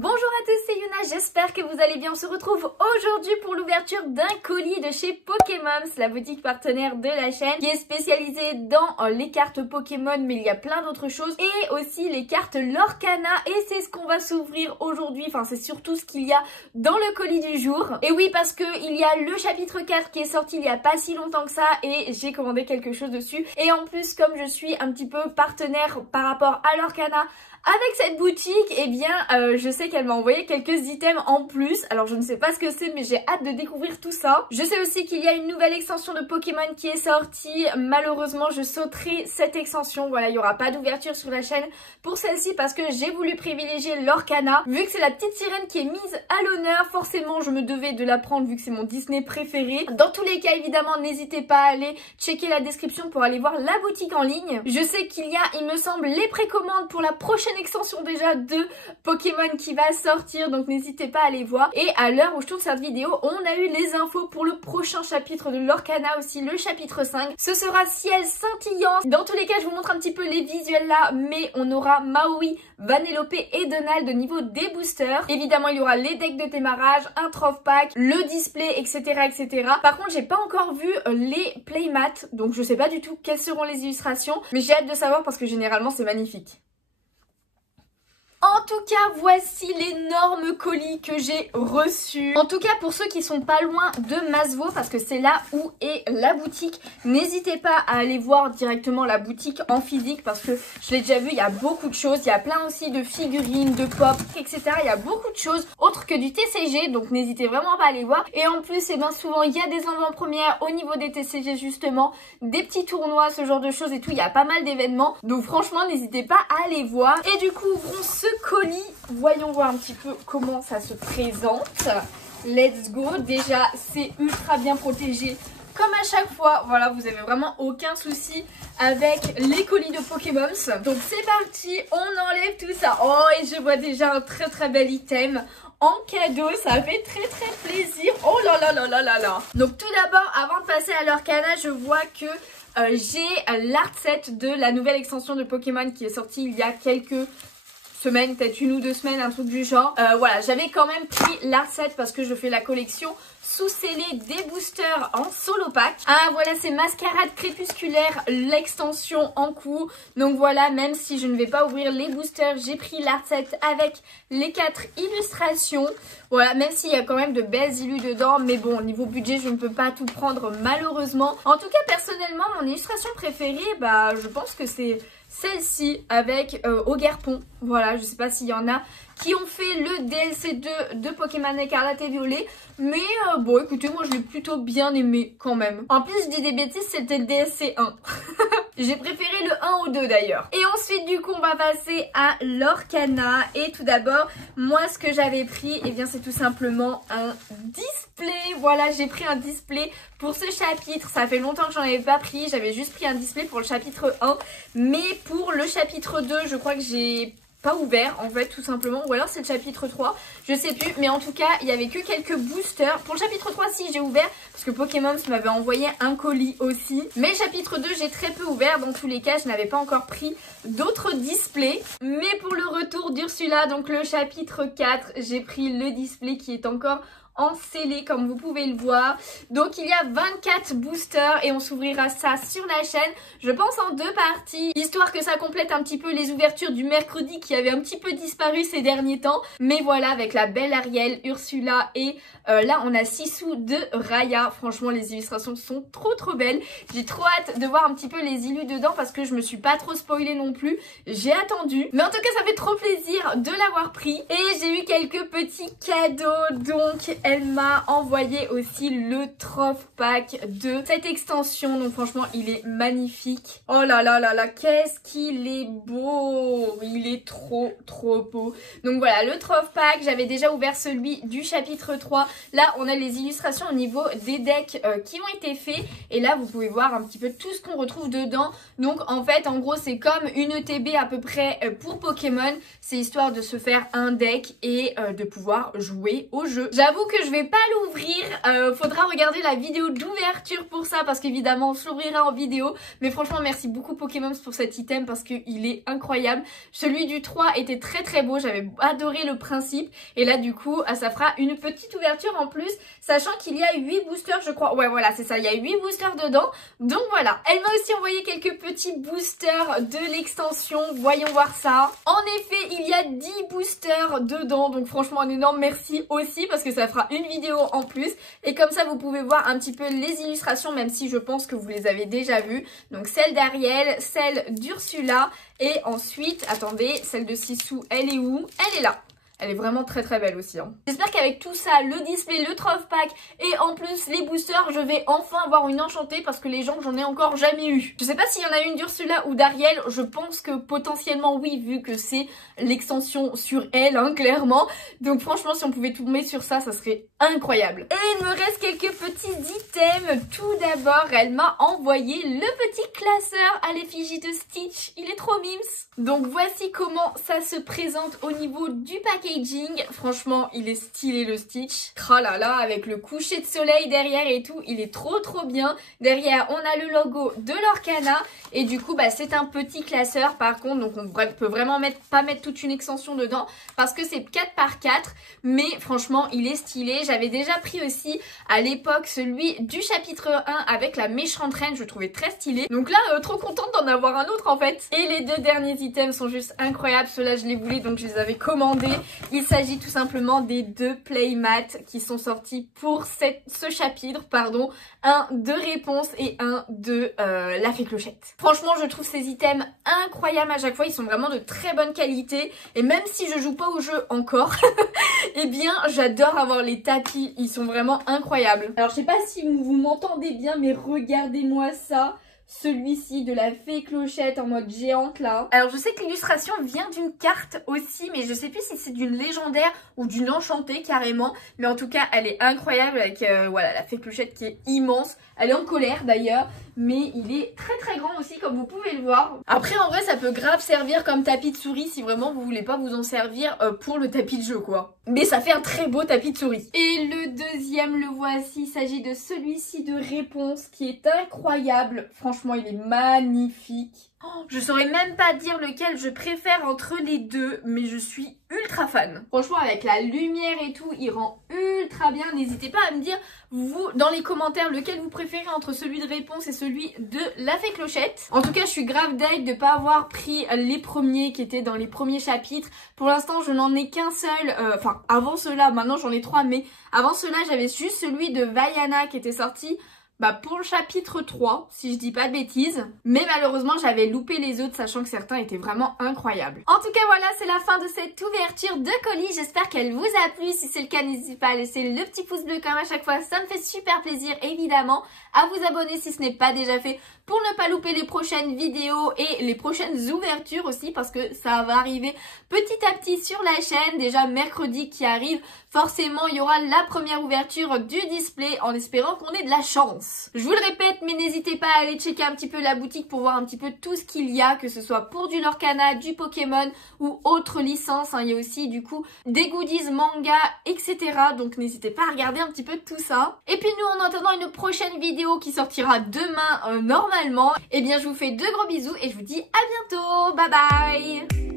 Bonjour à tous, c'est Yuna, j'espère que vous allez bien. On se retrouve aujourd'hui pour l'ouverture d'un colis de chez Pokémon, la boutique partenaire de la chaîne qui est spécialisée dans les cartes Pokémon, mais il y a plein d'autres choses et aussi les cartes Lorcana, et c'est ce qu'on va s'ouvrir aujourd'hui. Enfin, c'est surtout ce qu'il y a dans le colis du jour. Et oui, parce que il y a le chapitre 4 qui est sorti il y a pas si longtemps que ça et j'ai commandé quelque chose dessus. Et en plus, comme je suis un petit peu partenaire par rapport à Lorcana avec cette boutique, eh bien je sais qu'elle m'a envoyé quelques items en plus. Alors je ne sais pas ce que c'est, mais j'ai hâte de découvrir tout ça. Je sais aussi qu'il y a une nouvelle extension de Pokémon qui est sortie. Malheureusement je sauterai cette extension. Voilà, il n'y aura pas d'ouverture sur la chaîne pour celle-ci parce que j'ai voulu privilégier Lorcana. Vu que c'est la petite sirène qui est mise à l'honneur, forcément je me devais de la prendre vu que c'est mon Disney préféré. Dans tous les cas, évidemment, n'hésitez pas à aller checker la description pour aller voir la boutique en ligne. Je sais qu'il y a, il me semble, les précommandes pour la prochaine extension déjà de Pokémon qui va sortir, donc n'hésitez pas à aller voir. Et à l'heure où je tourne cette vidéo, on a eu les infos pour le prochain chapitre de Lorcana aussi, le chapitre 5. Ce sera ciel scintillant. Dans tous les cas, je vous montre un petit peu les visuels là, mais on aura Maui, Vanellope et Donald au niveau des boosters. Évidemment, il y aura les decks de démarrage, un troph pack, le display, etc., etc. Par contre, j'ai pas encore vu les playmats, donc je sais pas du tout quelles seront les illustrations, mais j'ai hâte de savoir parce que généralement c'est magnifique. En tout cas, voici l'énorme colis que j'ai reçu. En tout cas, pour ceux qui sont pas loin de Masvo, parce que c'est là où est la boutique, n'hésitez pas à aller voir directement la boutique en physique parce que je l'ai déjà vu, il y a beaucoup de choses. Il y a plein aussi de figurines, de pop, etc. Il y a beaucoup de choses autres que du TCG, donc n'hésitez vraiment pas à aller voir. Et en plus, bien souvent, il y a des envois en première au niveau des TCG justement, des petits tournois, ce genre de choses et tout. Il y a pas mal d'événements, donc franchement, n'hésitez pas à aller voir. Et du coup, ouvrons ce colis, voyons voir un petit peu comment ça se présente. Let's go. Déjà c'est ultra bien protégé comme à chaque fois. Voilà, vous avez vraiment aucun souci avec les colis de Pokémon. Donc c'est parti, on enlève tout ça. Oh, et je vois déjà un très bel item en cadeau, ça fait très plaisir. Oh là là là là là là. Donc tout d'abord, avant de passer à Lorcana, je vois que j'ai l'art set de la nouvelle extension de Pokémon qui est sortie il y a quelques semaine, peut-être 1 ou 2 semaines, un truc du genre. Voilà, j'avais quand même pris l'art set parce que je fais la collection sous scellé des boosters en solo pack. Ah voilà, c'est Mascarade Crépusculaire, l'extension en cours. Donc voilà, même si je ne vais pas ouvrir les boosters, j'ai pris l'art set avec les 4 illustrations. Voilà, même s'il y a quand même de belles illus dedans, mais bon, niveau budget, je ne peux pas tout prendre malheureusement. En tout cas, personnellement, mon illustration préférée, bah, je pense que c'est celle-ci avec Ogerpon. Voilà, je sais pas s'il y en a qui ont fait le DLC 2 de Pokémon Écarlate et Violet. Mais bon, écoutez, moi je l'ai plutôt bien aimé quand même. En plus, je dis des bêtises, c'était le DLC 1. J'ai préféré le 1 au 2 d'ailleurs. Et ensuite, du coup, on va passer à Lorcana. Et tout d'abord, moi, ce que j'avais pris, eh bien, c'est tout simplement un display. Voilà, j'ai pris un display pour ce chapitre. Ça fait longtemps que j'en avais pas pris. J'avais juste pris un display pour le chapitre 1. Mais pour le chapitre 2, je crois que j'ai pas ouvert en fait, tout simplement, ou alors c'est le chapitre 3, je sais plus, mais en tout cas il y avait que quelques boosters. Pour le chapitre 3 si j'ai ouvert parce que Pokémon m'avait envoyé un colis aussi, mais le chapitre 2 j'ai très peu ouvert. Dans tous les cas, je n'avais pas encore pris d'autres displays. Mais pour le retour d'Ursula, donc le chapitre 4, j'ai pris le display qui est encore en scellé comme vous pouvez le voir. Donc il y a 24 boosters et on s'ouvrira ça sur la chaîne, je pense en 2 parties, histoire que ça complète un petit peu les ouvertures du mercredi qui avaient un petit peu disparu ces derniers temps. Mais voilà, avec la belle Ariel, Ursula et là on a Sissou de Raya. Franchement les illustrations sont trop belles. J'ai trop hâte de voir un petit peu les illus dedans parce que je me suis pas trop spoilée non plus. J'ai attendu, mais en tout cas ça fait trop plaisir de l'avoir pris. Et j'ai eu quelques petits cadeaux, donc elle m'a envoyé aussi le troph pack de cette extension. Donc franchement, il est magnifique. Oh là là là là, qu'est-ce qu'il est beau. Il est trop beau. Donc voilà, le troph pack, j'avais déjà ouvert celui du chapitre 3. Là, on a les illustrations au niveau des decks qui ont été faits. Et là, vous pouvez voir un petit peu tout ce qu'on retrouve dedans. Donc en fait, en gros, c'est comme une ETB à peu près pour Pokémon. C'est histoire de se faire un deck et de pouvoir jouer au jeu. J'avoue que que je vais pas l'ouvrir, faudra regarder la vidéo d'ouverture pour ça parce qu'évidemment je l'ouvrira en vidéo. Mais franchement merci beaucoup Pokémon pour cet item parce qu'il est incroyable. Celui du 3 était très très beau, j'avais adoré le principe. Et là du coup ça fera une petite ouverture en plus, sachant qu'il y a 8 boosters je crois. Ouais voilà c'est ça, il y a 8 boosters dedans. Donc voilà, elle m'a aussi envoyé quelques petits boosters de l'extension, voyons voir ça. En effet il y a 10 boosters dedans, donc franchement un énorme merci aussi parce que ça fera une vidéo en plus. Et comme ça vous pouvez voir un petit peu les illustrations, même si je pense que vous les avez déjà vues. Donc celle d'Ariel, celle d'Ursula et ensuite, attendez, celle de Sissou, elle est où? Elle est là. Elle est vraiment très très belle aussi. Hein. J'espère qu'avec tout ça, le display, le Trove Pack et en plus les boosters, je vais enfin avoir une enchantée parce que les gens, j'en ai encore jamais eu. Je sais pas s'il y en a une d'Ursula ou d'Ariel, je pense que potentiellement oui, vu que c'est l'extension sur elle, hein, clairement. Donc franchement, si on pouvait tout mettre sur ça, ça serait incroyable. Et il me reste quelques petits items. Tout d'abord, elle m'a envoyé le petit classeur à l'effigie de Stitch. Il est trop mimes. Donc voici comment ça se présente au niveau du paquet. Franchement il est stylé le Stitch. Oh là là, avec le coucher de soleil derrière et tout, il est trop bien. Derrière on a le logo de l'Orcana et du coup bah c'est un petit classeur par contre, donc on peut vraiment pas mettre toute une extension dedans parce que c'est 4 par 4, mais franchement il est stylé. J'avais déjà pris aussi à l'époque celui du chapitre 1 avec la méchante reine, je le trouvais très stylé. Donc là trop contente d'en avoir un autre en fait. Et les deux derniers items sont juste incroyables, ceux-là je les voulais donc je les avais commandés. Il s'agit tout simplement des 2 playmats qui sont sortis pour ce chapitre, pardon. Un de réponse et un de la fée clochette. Franchement, je trouve ces items incroyables à chaque fois. Ils sont vraiment de très bonne qualité. Et même si je joue pas au jeu encore, eh bien, j'adore avoir les tapis. Ils sont vraiment incroyables. Alors, je sais pas si vous m'entendez bien, mais regardez-moi ça. Celui-ci de la fée clochette en mode géante là. Alors je sais que l'illustration vient d'une carte aussi, mais je sais plus si c'est d'une légendaire ou d'une enchantée carrément. Mais en tout cas elle est incroyable avec voilà la fée clochette qui est immense. Elle est en colère d'ailleurs, mais il est très grand aussi comme vous pouvez le voir. Après en vrai ça peut grave servir comme tapis de souris si vraiment vous voulez pas vous en servir pour le tapis de jeu quoi. Mais ça fait un très beau tapis de souris. Et le deuxième, le voici, il s'agit de celui-ci de réponse qui est incroyable. Franchement il est magnifique. Oh, je saurais même pas dire lequel je préfère entre les deux, mais je suis ultra fan. Franchement avec la lumière et tout, il rend ultra bien. N'hésitez pas à me dire vous dans les commentaires lequel vous préférez entre celui de réponse et celui de la fée clochette. En tout cas je suis grave deg de pas avoir pris les premiers qui étaient dans les premiers chapitres. Pour l'instant je n'en ai qu'un seul, enfin avant cela, maintenant j'en ai 3, mais avant cela j'avais juste celui de Vaiana qui était sorti pour le chapitre 3, si je dis pas de bêtises. Mais malheureusement, j'avais loupé les autres, sachant que certains étaient vraiment incroyables. En tout cas, voilà, c'est la fin de cette ouverture de colis. J'espère qu'elle vous a plu. Si c'est le cas, n'hésitez pas à laisser le petit pouce bleu comme à chaque fois. Ça me fait super plaisir, évidemment. À vous abonner si ce n'est pas déjà fait pour ne pas louper les prochaines vidéos et les prochaines ouvertures aussi, parce que ça va arriver petit à petit sur la chaîne. Déjà mercredi qui arrive, forcément il y aura la première ouverture du display en espérant qu'on ait de la chance. Je vous le répète, mais n'hésitez pas à aller checker un petit peu la boutique pour voir un petit peu tout ce qu'il y a, que ce soit pour du Lorcana, du Pokémon ou autres licences. Il y a aussi du coup des goodies, manga, etc. Donc n'hésitez pas à regarder un petit peu tout ça. Et puis nous en attendant une prochaine vidéo qui sortira demain normalement, eh bien je vous fais de gros bisous et je vous dis à bientôt. Bye bye.